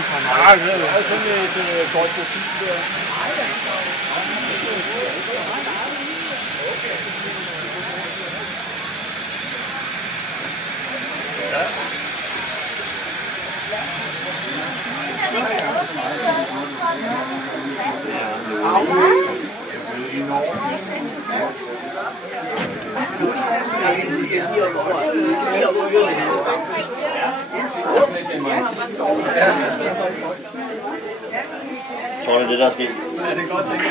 Ja, det er sådan et godt profil der. Ja. Tror du det der er sket? Ja, det er godt tænkt.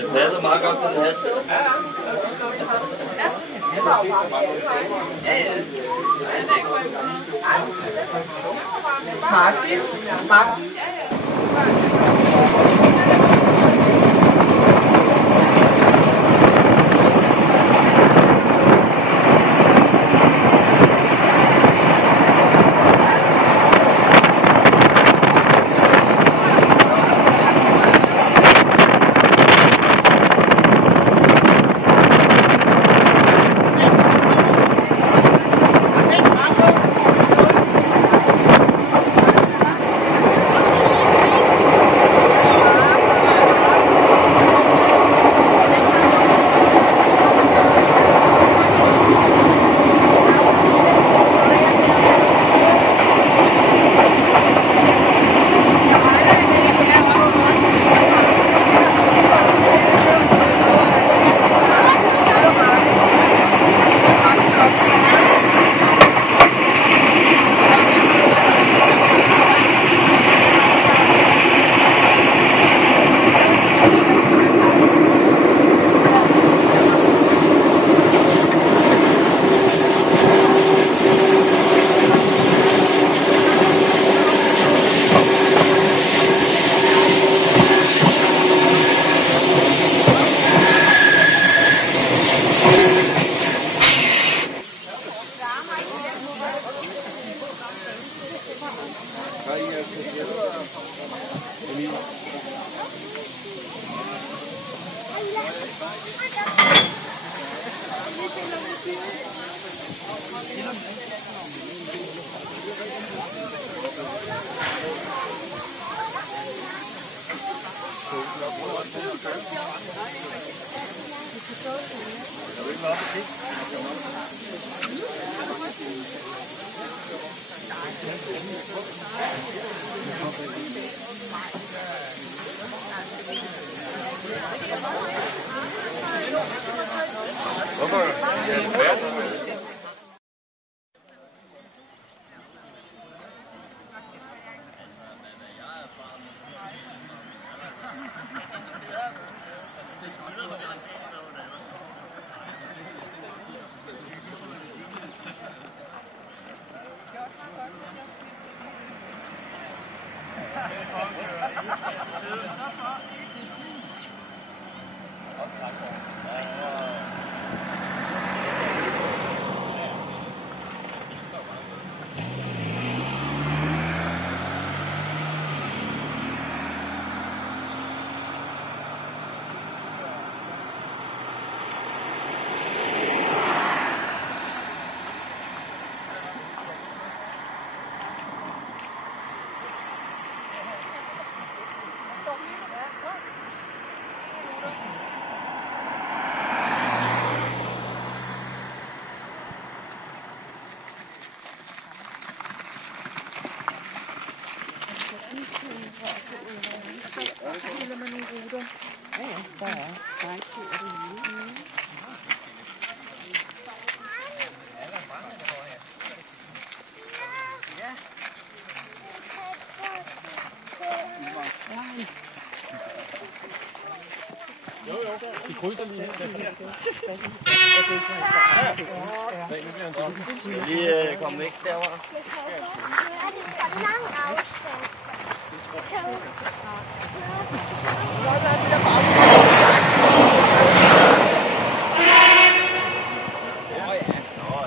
Det passer meget godt til det her. Martin. De krydser lige her. Skal vi lige komme væk derovre? Lang afstand.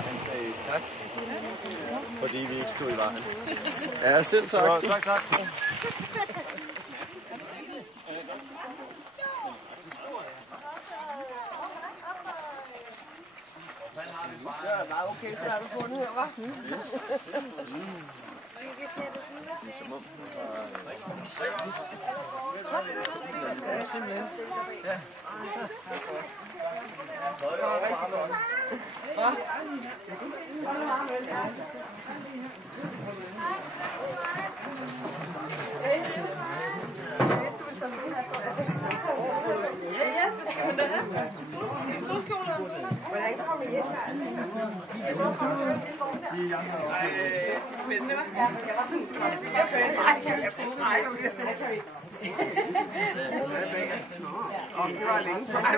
Han sagde tak, fordi vi ikke stod i vejen. Ja, selv tak. Tak. Hvad har vi er meget okay, så har du fundet her, hva'? Det er som om, Simpelthen. Hvordan kommer I hjem her? Spændende, hva'? Ja, jeg kører. Nej, jeg trækker det. Det var længe for dig.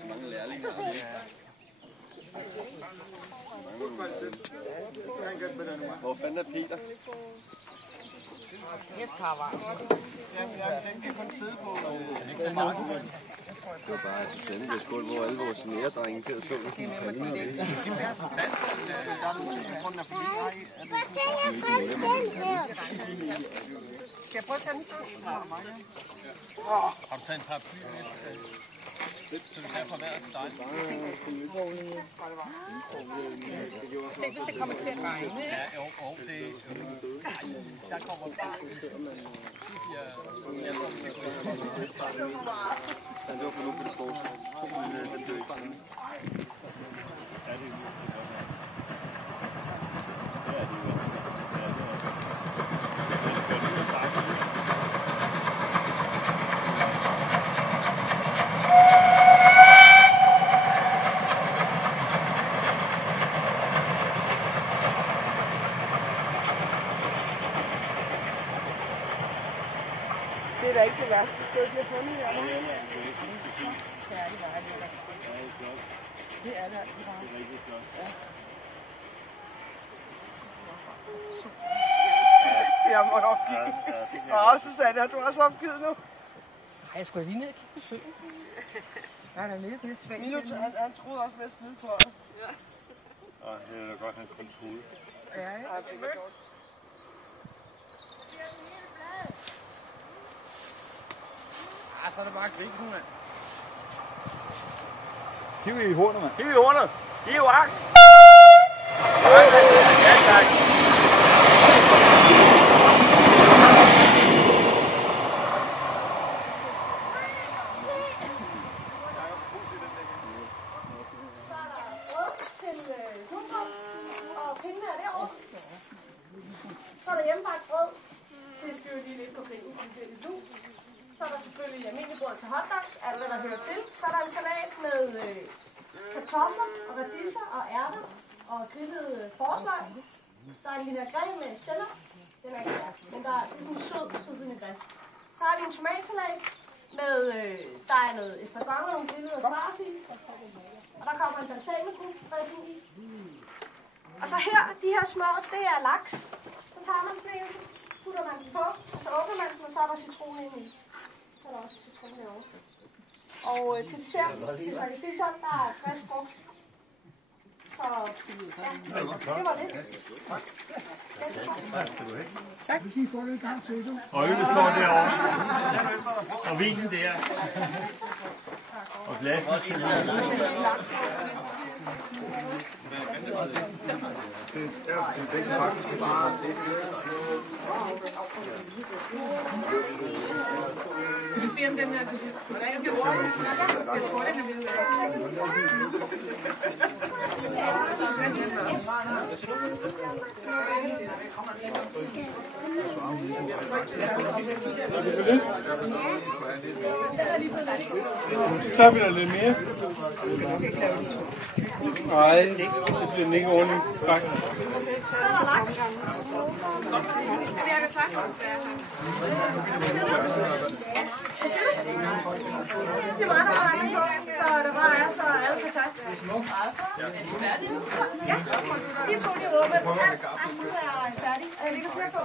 så mange lærlinger. Hvor fanden er Peter? Den kan kun sidde på. Det var bare Susanne, der spurgte, hvor alle vores næredrenge til at stå. Skal jeg prøve at tage den? Har du taget en paraply med? Så vi kan få vejret til dig. Se, hvis det kommer til at regne. Ja, jo, det... Der kommer bare... Det var på nu på det store. Den dør ikke. Ja, det er Det er da ikke det værste sted, de har fundet her. Det er det altså bare. Ja. Jeg måtte opgive. Og Susanne, du har også opgivet nu. Ej, jeg skulle lige ned og kigge på søen. Nej, der er lidt lidt svært. Han troede også med at smide tøjet. Ja. Og det er da godt, han kun troede. Ja, det er godt. Ah, så er det bare griben, mand. Hiv i hornet, mand. Hiv i hornet! Giv agt! Ja, tak. Så er der hjemmebagt brød. Det styrer lige lidt på grillen, så det bliver lidt lun. Så er der selvfølgelig almindelig brød til hotdogs, alt hvad der hører til. Så er der en salat med kartofler og radiser og ærter og grillet forsløg. Der er en vinaigrette med sennep. Den er ikke stærk, men der er sådan en sød vinaigrette. Så har vi en tomatsalat med, der er noget estragon og nogle grillede asparges i. Og der kommer en balsamico-dressing i. Og så her, de her små, det er laks. Så tager man sådan en, så putter man den på, og så åbner man den, og så er der citron inde i. Så er der også citron herovre. Og til dessert, hvis man kan sige sådan, der er frisk frugt. Så ja, det var det. Tak. Vi får det i gang til du. Og øllet står derovre. Og vinen der. Og glasen til det. Kan du se om den her hvordan gjorde det? Jeg tror, den er vildt. Så tager vi da lidt mere. Nej, det bliver den ikke ordentligt pakket. Så er der laks. Jeg kan sagtens være her. Det var der mange på, så det bare er, så alle kan tage. Er de færdige? Ja, de to de er åbne. Resten er færdige. Er det ikke flere på?